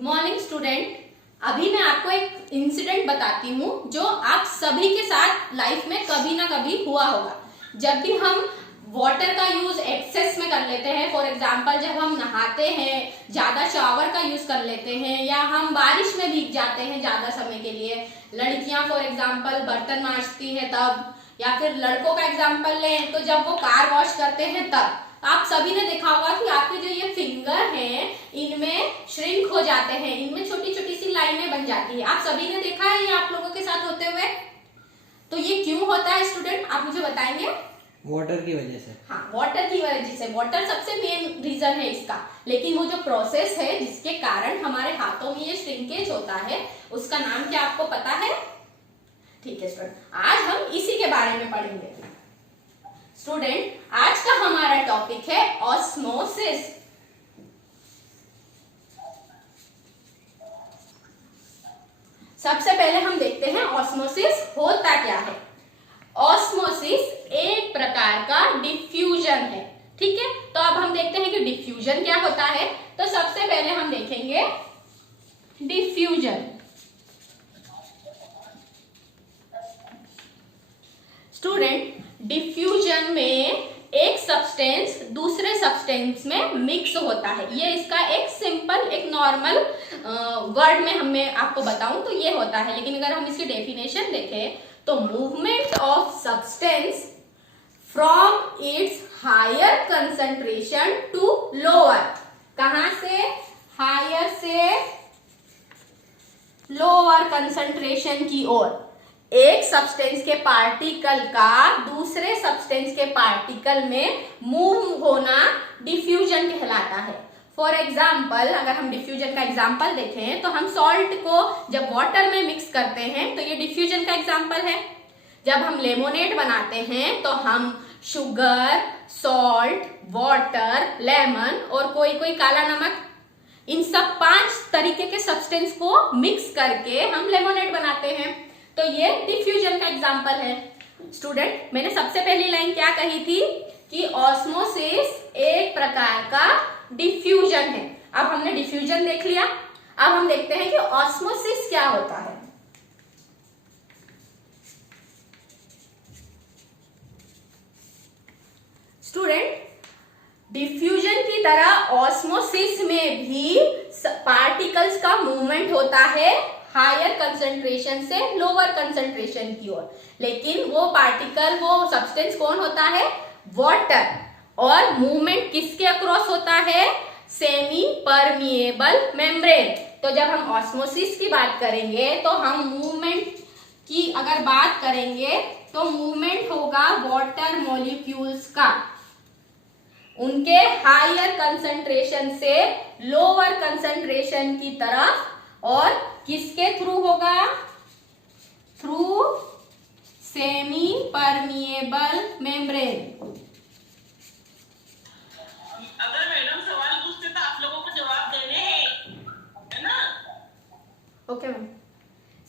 Good morning student. अभी मैं आपको एक इंसिडेंट बताती हूँ जो आप सभी के साथ लाइफ में कभी ना कभी हुआ होगा। जब भी हम वाटर का यूज एक्सेस में कर लेते हैं, फॉर एग्जाम्पल जब हम नहाते हैं, ज्यादा शावर का यूज कर लेते हैं, या हम बारिश में भीग जाते हैं ज्यादा समय के लिए, लड़कियां फॉर एग्जाम्पल बर्तन मांजती हैं तब, या फिर लड़कों का एग्जाम्पल लें तो जब वो कार वॉश करते हैं तब, आप सभी ने देखा होगा कि आपके जो ये फिंगर हैं इनमें श्रिंक हो जाते हैं, इनमें छोटी छोटी सी लाइनें बन जाती है। आप सभी ने देखा है ये आप लोगों के साथ होते हुए। तो ये क्यों होता है स्टूडेंट, आप मुझे बताएंगे? वाटर की वजह से। हाँ, वाटर की वजह से। वाटर सबसे मेन रीजन है इसका, लेकिन वो जो प्रोसेस है जिसके कारण हमारे हाथों में ये श्रिंकेज होता है उसका नाम क्या आपको पता है? ठीक है स्टूडेंट, आज हम इसी के बारे में पढ़ेंगे। स्टूडेंट, आज का हमारा टॉपिक है ऑस्मोसिस। सबसे पहले हम देखते हैं ऑस्मोसिस होता क्या है। ऑस्मोसिस एक प्रकार का डिफ्यूजन है, ठीक है। तो अब हम देखते हैं कि डिफ्यूजन क्या होता है। तो सबसे पहले हम देखेंगे डिफ्यूजन। स्टूडेंट, डिफ्यूजन में एक सब्सटेंस दूसरे सब्सटेंस में मिक्स होता है। ये इसका एक सिंपल, एक नॉर्मल वर्ड में हमें आपको बताऊं तो ये होता है, लेकिन अगर हम इसकी डेफिनेशन देखें तो movement of substance from its higher concentration to lower. कहां से? हायर से लोअर कंसंट्रेशन की ओर। एक सब्सटेंस के पार्टिकल का दूसरे सब्सटेंस के पार्टिकल में मूव होना डिफ्यूजन कहलाता है। फॉर एग्जाम्पल, अगर हम डिफ्यूजन का एग्जाम्पल देखें तो हम सॉल्ट को जब वाटर में मिक्स करते हैं तो ये डिफ्यूजन का एग्जाम्पल है। जब हम लेमोनेड बनाते हैं तो हम शुगर, सॉल्ट, वाटर, लेमन और कोई कोई काला नमक, इन सब 5 तरीके के सब्सटेंस को मिक्स करके हम लेमोनेड बनाते हैं। तो ये डिफ्यूजन का एग्जाम्पल है। स्टूडेंट, मैंने सबसे पहली लाइन क्या कही थी कि ऑस्मोसिस एक प्रकार का डिफ्यूजन है। अब हमने डिफ्यूजन देख लिया, अब हम देखते हैं कि ऑस्मोसिस क्या होता है। स्टूडेंट, डिफ्यूजन की तरह ऑस्मोसिस में भी पार्टिकल्स का मूवमेंट होता है हायर कंसंट्रेशन से लोअर कंसंट्रेशन की ओर, लेकिन वो पार्टिकल, वो सब्सटेंस कौन होता है? वाटर। और मूवमेंट किसके अक्रॉस होता है? Semi permeable membrane. तो जब हम ऑस्मोसिस की बात करेंगे तो हम मूवमेंट की अगर बात करेंगे तो मूवमेंट होगा वाटर मॉलिक्यूल्स का, उनके हायर कंसंट्रेशन से लोअर कंसंट्रेशन की तरफ। और किसके थ्रू होगा? Through semi permeable membrane. अगर मैडम सवाल पूछते तो आप लोगों को जवाब देने है ना? Okay ma'am.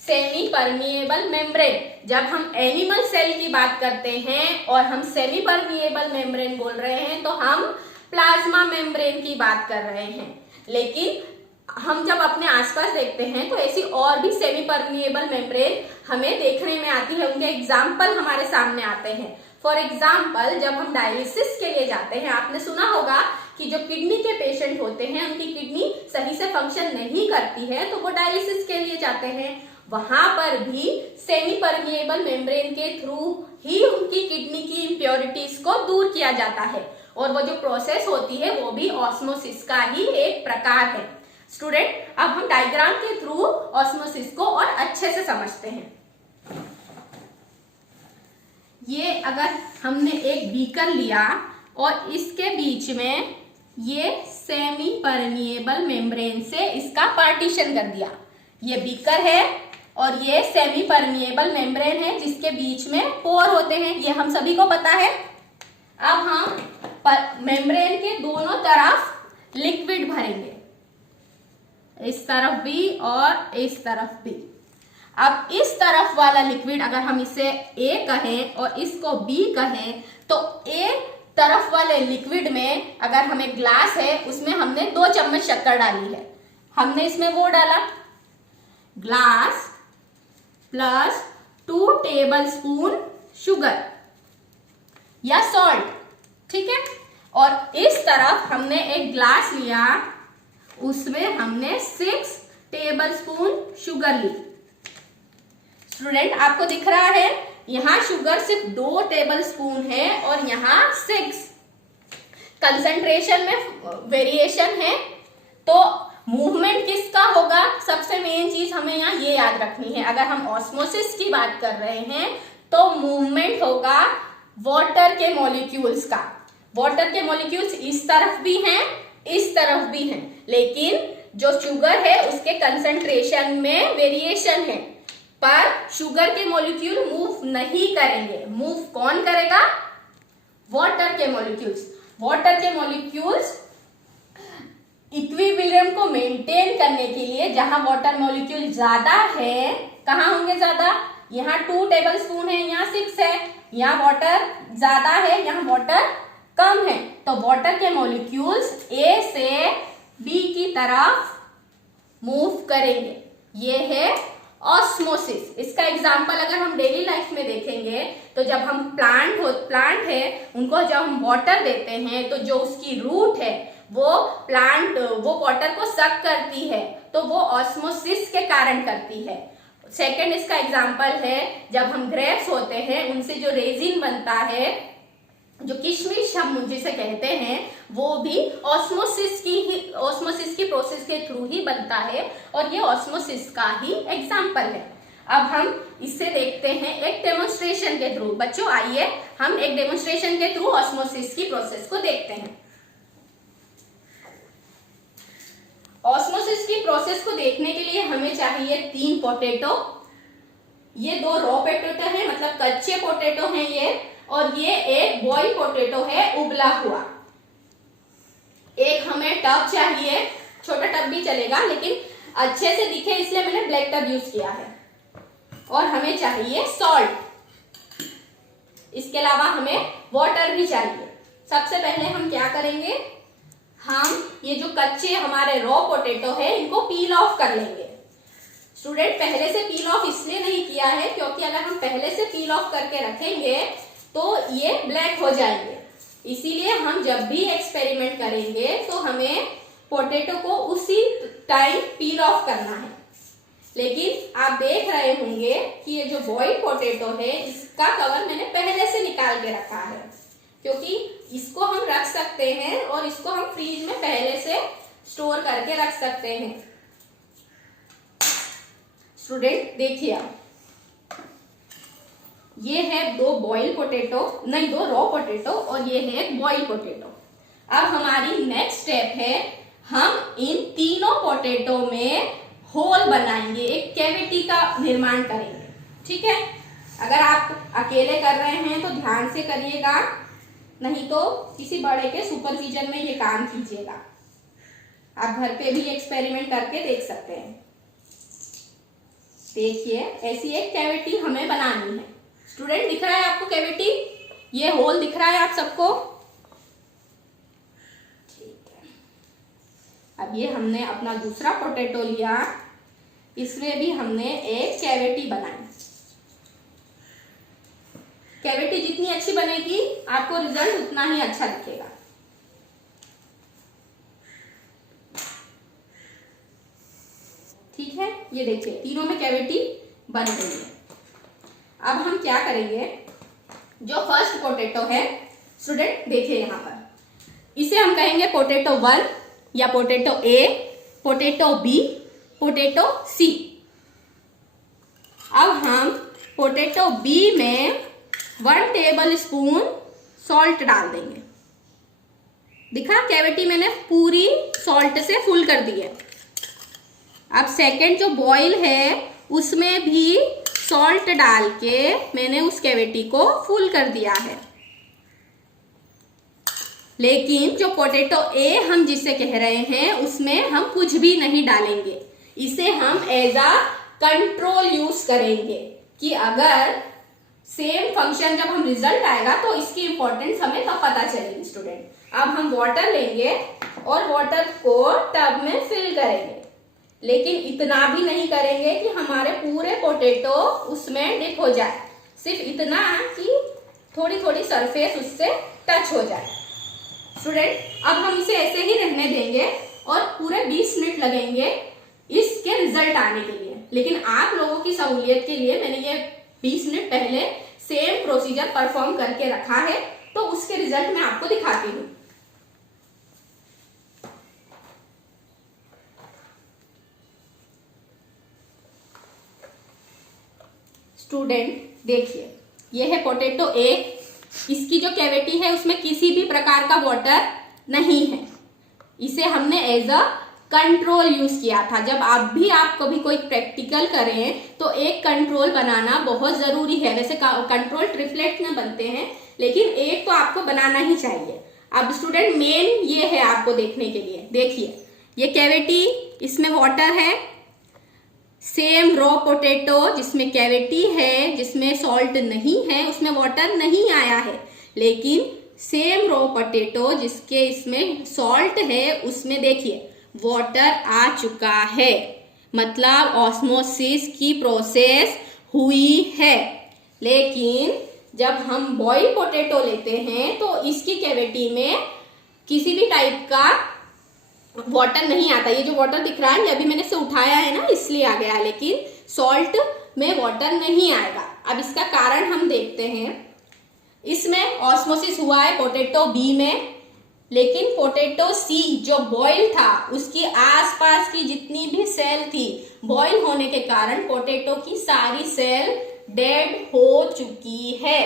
Semi permeable membrane, जब हम एनिमल सेल की बात करते हैं और हम सेमी परमिएबल मेम्ब्रेन बोल रहे हैं तो हम प्लाज्मा मेम्ब्रेन की बात कर रहे हैं। लेकिन हम जब अपने आसपास देखते हैं तो ऐसी और भी सेमी परमिएबल मेम्ब्रेन हमें देखने में आती है, उनके एग्जाम्पल हमारे सामने आते हैं। फॉर एग्जाम्पल, जब हम डायलिसिस के लिए जाते हैं, आपने सुना होगा कि जो किडनी के पेशेंट होते हैं उनकी किडनी सही से फंक्शन नहीं करती है तो वो डायलिसिस के लिए जाते हैं। वहां पर भी सेमी परमिएबल मेम्ब्रेन के थ्रू ही उनकी किडनी की इम्प्योरिटीज को दूर किया जाता है, और वो जो प्रोसेस होती है वो भी ऑस्मोसिस का ही एक प्रकार है। स्टूडेंट, अब हम डायग्राम के थ्रू ऑस्मोसिस को और अच्छे से समझते हैं। ये अगर हमने एक बीकर लिया और इसके बीच में ये सेमी परमिएबल मेम्ब्रेन से इसका पार्टीशन कर दिया। ये बीकर है और ये सेमी परमिएबल मेम्ब्रेन है जिसके बीच में पोर होते हैं, ये हम सभी को पता है। अब हम मेम्ब्रेन के दोनों तरफ लिक्विड भरेंगे, इस तरफ भी और इस तरफ भी। अब इस तरफ वाला लिक्विड अगर हम इसे ए कहें और इसको बी कहें तो ए तरफ वाले लिक्विड में अगर हमें ग्लास है उसमें हमने 2 चम्मच शक्कर डाली है, हमने इसमें वो डाला ग्लास प्लस 2 टेबलस्पून शुगर या सॉल्ट, ठीक है। और इस तरफ हमने एक ग्लास लिया, उसमें हमने 6 टेबलस्पून शुगर ली। स्टूडेंट आपको दिख रहा है यहाँ शुगर सिर्फ 2 टेबलस्पून है और यहाँ 6। कंसंट्रेशन में वेरिएशन है, तो मूवमेंट किसका होगा? सबसे मेन चीज हमें यहाँ ये याद रखनी है। अगर हम ऑस्मोसिस की बात कर रहे हैं तो मूवमेंट होगा वाटर के मॉलिक्यूल्स का। वाटर के मॉलिक्यूल्स इस तरफ भी हैं, इस तरफ भी हैं, लेकिन जो शुगर है उसके कंसंट्रेशन में वेरिएशन है, पर शुगर के मॉलिक्यूल मूव नहीं करेंगे। मूव कौन करेगा? वाटर के मॉलिक्यूल्स। वाटर के मॉलिक्यूल्स इक्विलिब्रियम को मेंटेन करने के लिए जहां वाटर मॉलिक्यूल ज्यादा है, कहां होंगे ज्यादा? यहाँ 2 टेबलस्पून है, यहाँ 6 है। यहाँ वाटर ज्यादा है, यहाँ वाटर कम है, तो वाटर के मॉलिक्यूल्स ए से बी की तरफ मूव करेंगे। ये है ऑस्मोसिस। इसका एग्जाम्पल अगर हम डेली लाइफ में देखेंगे तो जब हम प्लांट है उनको जब हम वाटर देते हैं तो जो उसकी रूट है वो वाटर को सक करती है, तो वो ऑस्मोसिस के कारण करती है। सेकंड इसका एग्जाम्पल है जब हम ग्रेप्स होते हैं उनसे जो रेजिन बनता है, जो किशमिश हम जिसे कहते हैं, वो भी ऑस्मोसिस की प्रोसेस के थ्रू ही बनता है, और ये ऑस्मोसिस का ही एग्जाम्पल है। अब हम इससे देखते हैं एक डेमोन्स्ट्रेशन के थ्रू। बच्चों आइए हम एक डेमोन्स्ट्रेशन के थ्रू ऑस्मोसिस की प्रोसेस को देखते हैं। ऑस्मोसिस की प्रोसेस को देखने के लिए हमें चाहिए 3 पोटैटो। ये 2 रॉ पोटैटो है, मतलब कच्चे पोटैटो हैं ये, और ये एक बॉइल पोटैटो है उबला हुआ। एक हमें टब चाहिए, छोटा टब भी चलेगा लेकिन अच्छे से दिखे इसलिए मैंने ब्लैक टब यूज किया है। और हमें चाहिए सॉल्ट। इसके अलावा हमें वाटर भी चाहिए। सबसे पहले हम क्या करेंगे, हम ये जो कच्चे हमारे रॉ पोटैटो है इनको पील ऑफ कर लेंगे। स्टूडेंट पहले से पील ऑफ इसलिए नहीं किया है क्योंकि अगर हम पहले से पील ऑफ करके रखेंगे तो ये ब्लैक हो जाएंगे। इसीलिए हम जब भी एक्सपेरिमेंट करेंगे तो हमें पोटैटो को उसी टाइम पील ऑफ करना है। लेकिन आप देख रहे होंगे कि ये जो बॉइल्ड पोटैटो है इसका कवर मैंने पहले से निकाल के रखा है, क्योंकि इसको हम रख सकते हैं और इसको हम फ्रीज में पहले से स्टोर करके रख सकते हैं। स्टूडेंट देखिए, ये है 2 बॉइल्ड पोटैटो, नहीं 2 रॉ पोटैटो, और ये है एक बॉइल्ड पोटैटो। अब हमारी नेक्स्ट स्टेप है, हम इन तीनों पोटैटो में होल बनाएंगे, एक कैविटी का निर्माण करेंगे। ठीक है, अगर आप अकेले कर रहे हैं तो ध्यान से करिएगा, नहीं तो किसी बड़े के सुपरविजन में ये काम कीजिएगा। आप घर पे भी एक्सपेरिमेंट करके देख सकते हैं। देखिए ऐसी एक कैविटी हमें बनानी है। स्टूडेंट दिख रहा है आपको कैविटी? ये होल दिख रहा है आप सबको? ठीक है, अब ये हमने अपना दूसरा पोटैटो लिया, इसमें भी हमने एक कैविटी बनाई। कैविटी जितनी अच्छी बनेगी आपको रिजल्ट उतना ही अच्छा दिखेगा। ठीक है, ये देखिए तीनों में कैविटी बन गई है। अब हम क्या करेंगे, जो फर्स्ट पोटैटो है, स्टूडेंट देखिए यहाँ पर, इसे हम कहेंगे पोटैटो 1 या पोटैटो ए, पोटैटो बी, पोटैटो सी। अब हम पोटैटो बी में 1 टेबल स्पून सॉल्ट डाल देंगे। दिखा, कैविटी मैंने पूरी सॉल्ट से फुल कर दी है। अब सेकंड जो बॉईल है उसमें भी सॉल्ट डाल के मैंने उस कैविटी को फुल कर दिया है। लेकिन जो पोटैटो ए हम जिसे कह रहे हैं उसमें हम कुछ भी नहीं डालेंगे। इसे हम एज अ कंट्रोल यूज करेंगे कि अगर सेम फंक्शन जब हम रिजल्ट आएगा तो इसकी इंपॉर्टेंस हमें तब पता चलेगी। स्टूडेंट अब हम वाटर लेंगे और वाटर को टब में फिल करेंगे। लेकिन इतना भी नहीं करेंगे कि हमारे पूरे पोटैटो उसमें डिप हो जाए, सिर्फ इतना कि थोड़ी थोड़ी सरफेस उससे टच हो जाए। स्टूडेंट अब हम इसे ऐसे ही रहने देंगे और पूरे 20 मिनट लगेंगे इसके रिजल्ट आने के लिए। लेकिन आप लोगों की सहूलियत के लिए मैंने ये 20 मिनट पहले सेम प्रोसीजर परफॉर्म करके रखा है, तो उसके रिजल्ट मैं आपको दिखाती हूँ। स्टूडेंट देखिए, ये है पोटैटो ए। इसकी जो कैविटी है उसमें किसी भी प्रकार का वाटर नहीं है। इसे हमने एज अ कंट्रोल यूज किया था। जब आप कभी कोई प्रैक्टिकल करें तो एक कंट्रोल बनाना बहुत जरूरी है। वैसे कंट्रोल ट्रिपलेट में बनते हैं, लेकिन एक तो आपको बनाना ही चाहिए। अब स्टूडेंट मेन ये है आपको देखने के लिए, देखिए ये कैविटी, इसमें वाटर है। सेम रॉ पोटैटो जिसमें कैविटी है, जिसमें सॉल्ट नहीं है, उसमें वाटर नहीं आया है। लेकिन सेम रॉ पोटैटो जिसके इसमें सॉल्ट है, उसमें देखिए वाटर आ चुका है। मतलब ऑस्मोसिस की प्रोसेस हुई है। लेकिन जब हम बॉइल्ड पोटैटो लेते हैं तो इसकी कैविटी में किसी भी टाइप का वाटर नहीं आता। ये जो वाटर दिख रहा है, ये अभी मैंने इसे उठाया है ना, इसलिए आ गया, लेकिन सॉल्ट में वाटर नहीं आएगा। अब इसका कारण हम देखते हैं। इसमें ऑस्मोसिस हुआ है पोटैटो बी में, लेकिन पोटैटो सी जो बॉयल था उसकी आसपास की जितनी भी सेल थी, बॉयल होने के कारण पोटैटो की सारी सेल डेड हो चुकी है।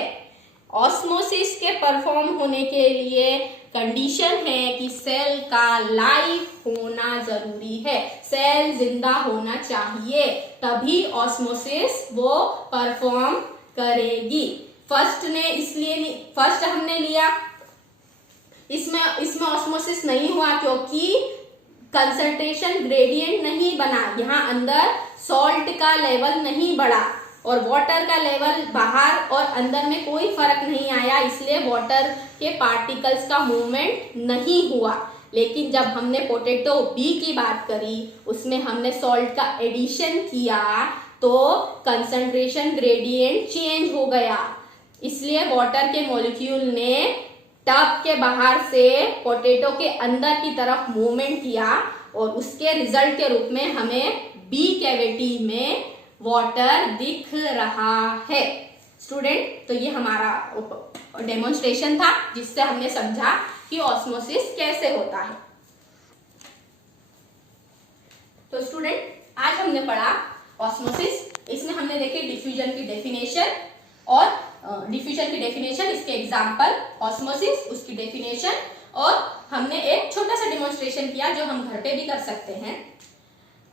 ऑस्मोसिस के परफॉर्म होने के लिए कंडीशन है कि सेल का लाइफ होना जरूरी है, सेल जिंदा होना चाहिए, तभी ऑस्मोसिस वो परफॉर्म करेगी। फर्स्ट हमने लिया, इसमें ऑस्मोसिस नहीं हुआ क्योंकि कंसंट्रेशन ग्रेडियंट नहीं बना। यहाँ अंदर सॉल्ट का लेवल नहीं बढ़ा और वाटर का लेवल बाहर और अंदर में कोई फर्क नहीं आया, इसलिए वाटर के पार्टिकल्स का मूवमेंट नहीं हुआ। लेकिन जब हमने पोटैटो बी की बात करी, उसमें हमने सॉल्ट का एडिशन किया तो कंसंट्रेशन ग्रेडियंट चेंज हो गया। इसलिए वाटर के मॉलिक्यूल ने टब के बाहर से पोटैटो के अंदर की तरफ मूवमेंट किया और उसके रिजल्ट के रूप में हमें बी कैविटी में वाटर दिख रहा है। स्टूडेंट तो ये हमारा डेमोन्स्ट्रेशन था जिससे हमने समझा कि ऑस्मोसिस कैसे होता है। तो स्टूडेंट आज हमने पढ़ा ऑस्मोसिस। इसमें हमने देखे डिफ्यूजन की डेफिनेशन और डिफ्यूजन की डेफिनेशन, इसके एग्जाम्पल, ऑस्मोसिस उसकी डेफिनेशन, और हमने एक छोटा सा डेमोन्स्ट्रेशन किया जो हम घर पे भी कर सकते हैं।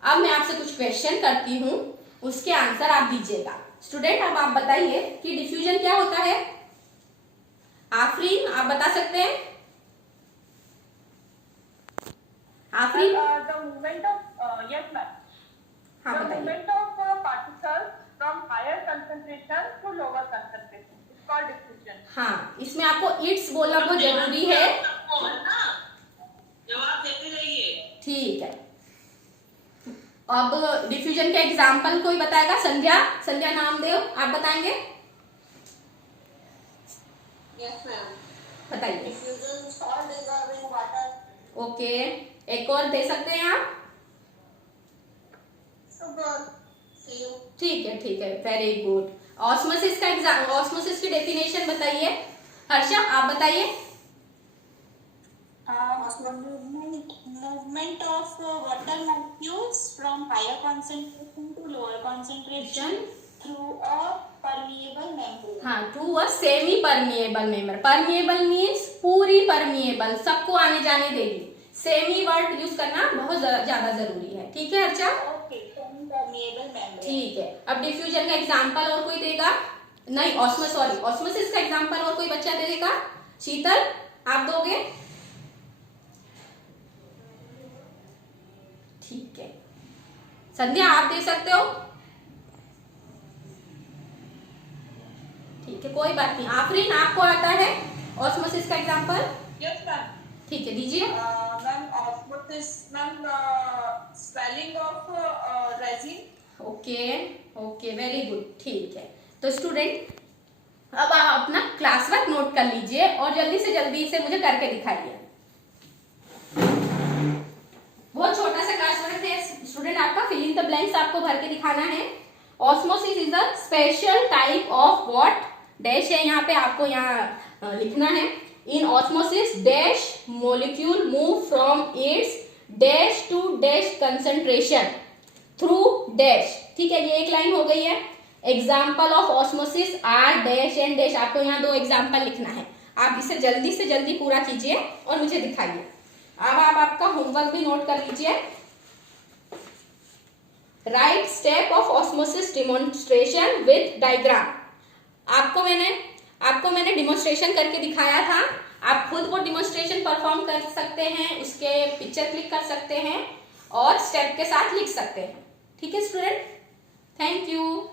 अब मैं आपसे कुछ क्वेश्चन करती हूँ, उसके आंसर आप दीजिएगा। स्टूडेंट अब आप बताइए कि डिफ्यूजन क्या होता है। आफरीन आप बता सकते हैं? Afreen The movement of yes ma'am. हाँ The बताइए। movement of particles from higher concentration to lower concentration is called diffusion. हाँ, इसमें आपको इट्स बोलना बहुत जरूरी है। जवाब देते रहिए। ठीक है, अब डिफ्यूजन के एग्जाम्पल कोई बताएगा? संध्या नामदेव आप बताएंगे? Yes ma'am. बताइए। Diffusion salt dissolving water. Okay, एक और दे सकते हैं आप? Sugar. Seal. ठीक है, वेरी गुड। ऑस्मोसिस की डेफिनेशन बताइए। हर्षा आप बताइए। Movement of water molecules from higher concentration to lower concentration through a permeable membrane. हाँ, through a semi permeable member. Permeable means पूरी परमिएबल, सबको आने जाने देगी। सेमी वर्ड यूज करना बहुत ज्यादा जरूरी है। ठीक है हर्षा? Okay, semi-permeable membrane. ठीक है, अब डिफ्यूजन का एग्जांपल और कोई देगा? नहीं, ऑस्मोसिस का एग्जांपल और कोई बच्चा दे देगा? शीतल आप दोगे? ठीक है, संध्या आप दे सकते हो? ठीक है, कोई बात नहीं। आफरीन आपको आता है ऑस्मोसिस का एग्जांपल? Yes ma'am. ठीक है, दीजिए। Ma'am, osmosis, ma'am, swelling of resin. Okay okay, very good, ठीक है। तो स्टूडेंट अब आप अपना क्लास वर्क नोट कर लीजिए और जल्दी से जल्दी इसे मुझे करके दिखाइए। बहुत छोटा सा क्लास वर्क है स्टूडेंट आपका, फिल इन द ब्लैंक्स आपको भर के दिखाना है। Osmosis is a special type of what, dash है यहाँ पे, आपको यहाँ लिखना है। In osmosis dash molecule move from its dash to dash concentration through dash, ठीक है, ये एक लाइन हो गई है। Example of osmosis are dash and dash, आपको यहाँ 2 एग्जाम्पल लिखना है। आप इसे जल्दी से जल्दी पूरा कीजिए और मुझे दिखाइए। अब आप आपका होमवर्क भी नोट कर लीजिए। Right step of osmosis demonstration with diagram. आपको मैंने डिमॉन्स्ट्रेशन करके दिखाया था, आप खुद वो डिमॉन्स्ट्रेशन परफॉर्म कर सकते हैं, उसके पिक्चर क्लिक कर सकते हैं और स्टेप के साथ लिख सकते हैं। ठीक है स्टूडेंट, थैंक यू।